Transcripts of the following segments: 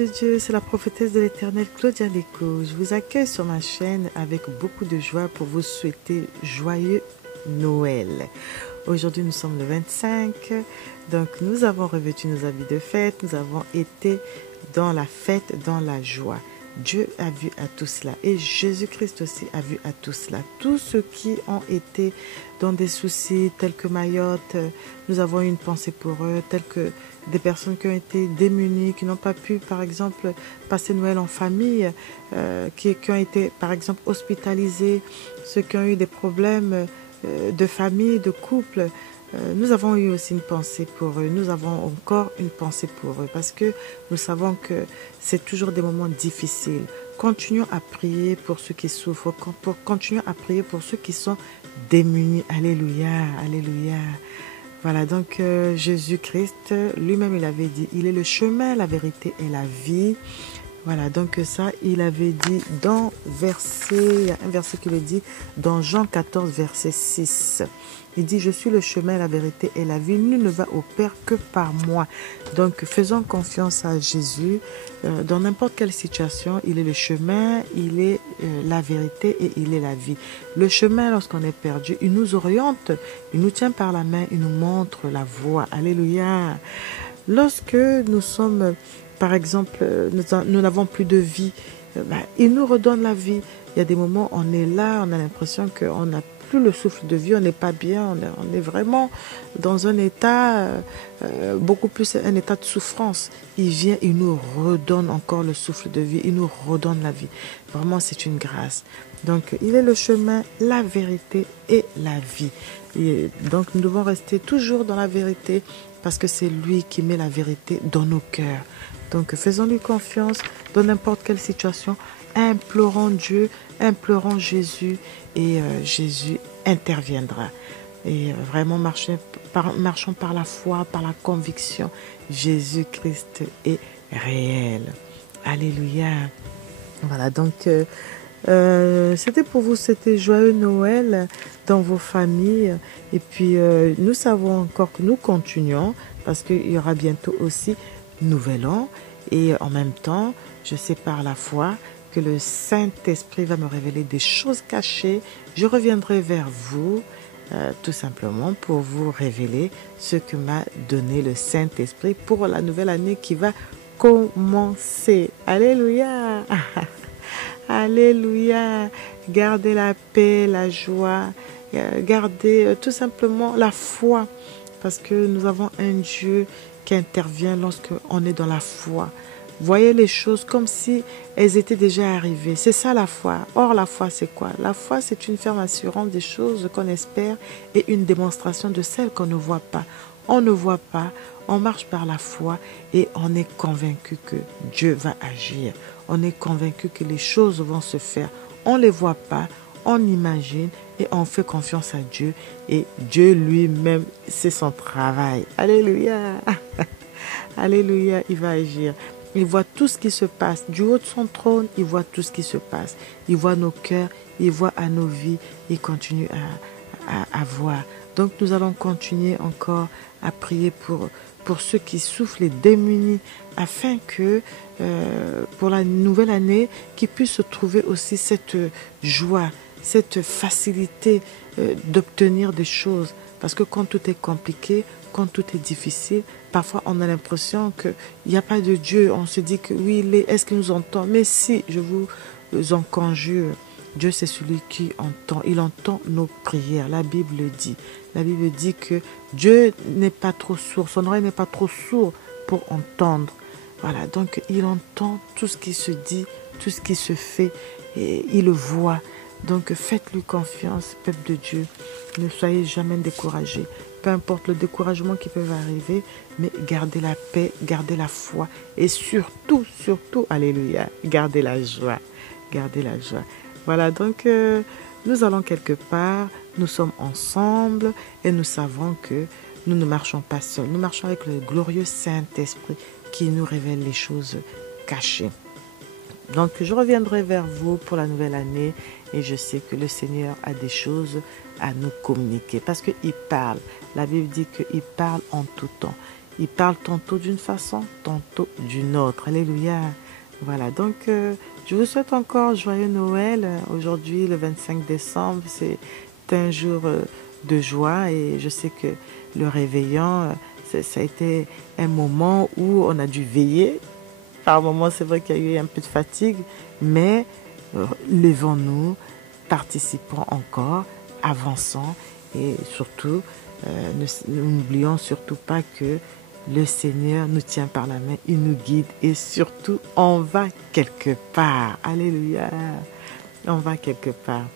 de Dieu, c'est la prophétesse de l'Éternel Claudia Léco. Je vous accueille sur ma chaîne avec beaucoup de joie pour vous souhaiter joyeux Noël. Aujourd'hui, nous sommes le 25, donc nous avons revêtu nos habits de fête, nous avons été dans la fête, dans la joie. Dieu a vu à tout cela et Jésus-Christ aussi a vu à tout cela. Tous ceux qui ont été dans des soucis tels que Mayotte, nous avons eu une pensée pour eux, tels que des personnes qui ont été démunies, qui n'ont pas pu, par exemple, passer Noël en famille, qui ont été, par exemple, hospitalisés, ceux qui ont eu des problèmes de famille, de couple. Nous avons eu aussi une pensée pour eux. Nous avons encore une pensée pour eux parce que nous savons que c'est toujours des moments difficiles. Continuons à prier pour ceux qui souffrent. Continuons à prier pour ceux qui sont démunis. Alléluia, alléluia. Voilà, donc Jésus-Christ, lui-même, il avait dit, il est le chemin, la vérité et la vie. Voilà, donc ça, il avait dit dans il y a un verset qui le dit, dans Jean 14, verset 6. Il dit, je suis le chemin, la vérité et la vie. Nul ne va au Père que par moi. Donc, faisons confiance à Jésus. Dans n'importe quelle situation, il est le chemin, il est la vérité et il est la vie. Le chemin, lorsqu'on est perdu, il nous oriente, il nous tient par la main, il nous montre la voie. Alléluia. Lorsque nous sommes, par exemple, nous n'avons plus de vie, il nous redonne la vie. Il y a des moments, on est là, on a l'impression qu'on n'a plus le souffle de vie, on n'est pas bien, on est vraiment dans un état, beaucoup plus un état de souffrance. Il vient, il nous redonne encore le souffle de vie, il nous redonne la vie. Vraiment, c'est une grâce. Donc, il est le chemin, la vérité et la vie. Et donc, nous devons rester toujours dans la vérité parce que c'est lui qui met la vérité dans nos cœurs. Donc, faisons-lui confiance dans n'importe quelle situation. Implorons Dieu, implorons Jésus et Jésus interviendra. Et vraiment marchons par la foi, par la conviction. Jésus-Christ est réel. Alléluia. Voilà, donc c'était pour vous, c'était joyeux Noël dans vos familles. Et puis nous savons encore que nous continuons parce qu'il y aura bientôt aussi Nouvel An. Et en même temps, je sais par la foi que le Saint-Esprit va me révéler des choses cachées. Je reviendrai vers vous tout simplement pour vous révéler ce que m'a donné le Saint-Esprit pour la nouvelle année qui va commencer. Alléluia. Alléluia. Gardez la paix, la joie, gardez tout simplement la foi parce que nous avons un Dieu qui intervient lorsqu'on est dans la foi. Voyez les choses comme si elles étaient déjà arrivées. C'est ça la foi. Or, la foi, c'est quoi? La foi, c'est une ferme assurance des choses qu'on espère et une démonstration de celles qu'on ne voit pas. On ne voit pas, on marche par la foi et on est convaincu que Dieu va agir. On est convaincu que les choses vont se faire. On ne les voit pas, on imagine et on fait confiance à Dieu. Et Dieu lui-même, c'est son travail. Alléluia. Alléluia, il va agir. Il voit tout ce qui se passe. Du haut de son trône, il voit tout ce qui se passe. Il voit nos cœurs, il voit à nos vies. Il continue à voir. Donc nous allons continuer encore à prier pour ceux qui souffrent, les démunis, afin que pour la nouvelle année, qu'ils puissent trouver aussi cette joie, cette facilité d'obtenir des choses. Parce que quand tout est compliqué, quand tout est difficile, parfois on a l'impression qu'il n'y a pas de Dieu. On se dit que oui, est-ce qu'il nous entend? Mais si, je vous en conjure, Dieu c'est celui qui entend. Il entend nos prières. La Bible dit. La Bible dit que Dieu n'est pas trop sourd. Son oreille n'est pas trop sourde pour entendre. Voilà, donc il entend tout ce qui se dit, tout ce qui se fait et il le voit. Donc faites-lui confiance, peuple de Dieu. Ne soyez jamais découragés. Peu importe le découragement qui peut arriver, mais gardez la paix, gardez la foi et surtout, alléluia, gardez la joie. Gardez la joie. Voilà, donc nous allons quelque part, nous sommes ensemble et nous savons que nous ne marchons pas seuls. Nous marchons avec le glorieux Saint-Esprit qui nous révèle les choses cachées. Donc, je reviendrai vers vous pour la nouvelle année et je sais que le Seigneur a des choses à nous communiquer parce qu'il parle. La Bible dit qu'il parle en tout temps. Il parle tantôt d'une façon, tantôt d'une autre. Alléluia. Voilà, donc je vous souhaite encore joyeux Noël. Aujourd'hui, le 25 décembre, c'est un jour de joie et je sais que le réveillon, ça a été un moment où on a dû veiller. Par moments, c'est vrai qu'il y a eu un peu de fatigue, mais levons-nous, participons encore, avançons et surtout, n'oublions surtout pas que le Seigneur nous tient par la main, il nous guide et surtout, on va quelque part. Alléluia, on va quelque part.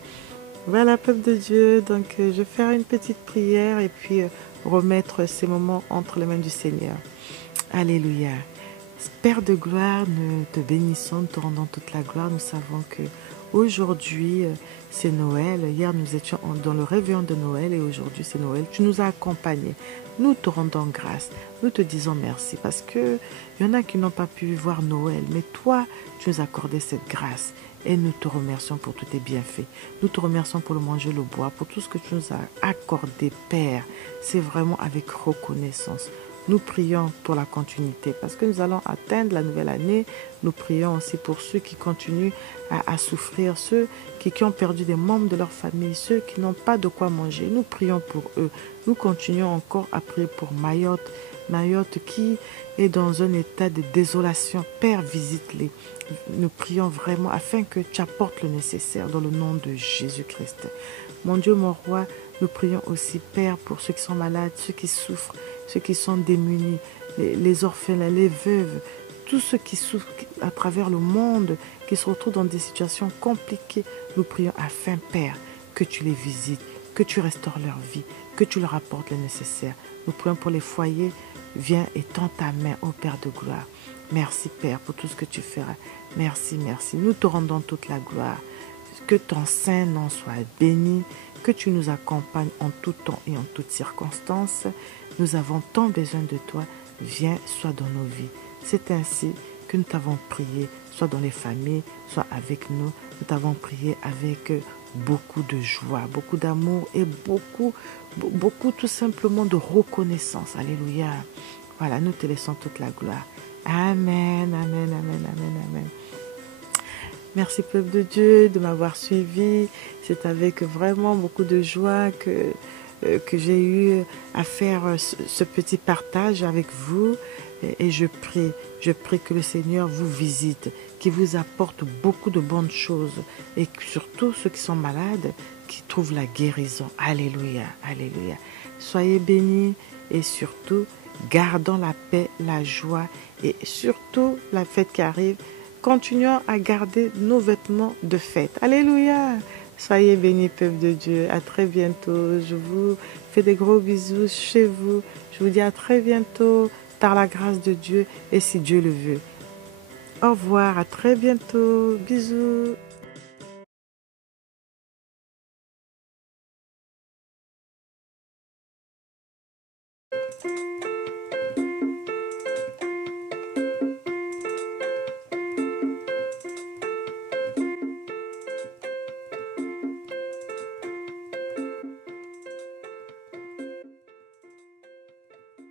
Voilà, peuple de Dieu, donc je vais faire une petite prière et puis remettre ces moments entre les mains du Seigneur. Alléluia. Père de gloire, nous te bénissons, nous te rendons toute la gloire. Nous savons que aujourd'hui c'est Noël. Hier nous étions dans le réveillon de Noël et aujourd'hui c'est Noël. Tu nous as accompagnés. Nous te rendons grâce. Nous te disons merci parce que il y en a qui n'ont pas pu voir Noël, mais toi tu nous as accordé cette grâce. Et nous te remercions pour tous tes bienfaits. Nous te remercions pour le manger, le boire, pour tout ce que tu nous as accordé, Père. C'est vraiment avec reconnaissance. Nous prions pour la continuité parce que nous allons atteindre la nouvelle année. Nous prions aussi pour ceux qui continuent à souffrir, ceux qui ont perdu des membres de leur famille, ceux qui n'ont pas de quoi manger. Nous prions pour eux. Nous continuons encore à prier pour Mayotte. Mayotte qui est dans un état de désolation. Père, visite-les. Nous prions vraiment afin que tu apportes le nécessaire dans le nom de Jésus-Christ. Mon Dieu, mon roi, nous prions aussi, Père, pour ceux qui sont malades, ceux qui souffrent, ceux qui sont démunis, les orphelins, les veuves, tous ceux qui souffrent à travers le monde, qui se retrouvent dans des situations compliquées. Nous prions afin, Père, que tu les visites, que tu restaures leur vie, que tu leur apportes le nécessaire. Nous prions pour les foyers. Viens et tends ta main, ô Père de gloire. Merci, Père, pour tout ce que tu feras. Merci, merci. Nous te rendons toute la gloire. Que ton saint nom soit béni, que tu nous accompagnes en tout temps et en toutes circonstances. Nous avons tant besoin de toi. Viens, sois dans nos vies. C'est ainsi que nous t'avons prié, soit dans les familles, soit avec nous. Nous t'avons prié avec beaucoup de joie, beaucoup d'amour et beaucoup tout simplement de reconnaissance. Alléluia. Voilà, nous te laissons toute la gloire. Amen, amen, amen, amen, amen. Merci peuple de Dieu de m'avoir suivi. C'est avec vraiment beaucoup de joie que j'ai eu à faire ce petit partage avec vous. Et je prie que le Seigneur vous visite, qu'il vous apporte beaucoup de bonnes choses. Et surtout ceux qui sont malades, qui trouvent la guérison. Alléluia, alléluia. Soyez bénis et surtout, gardons la paix, la joie et surtout la fête qui arrive. Continuons à garder nos vêtements de fête. Alléluia. Soyez bénis, peuple de Dieu. À très bientôt. Je vous fais des gros bisous chez vous. Je vous dis à très bientôt par la grâce de Dieu et si Dieu le veut. Au revoir. À très bientôt. Bisous.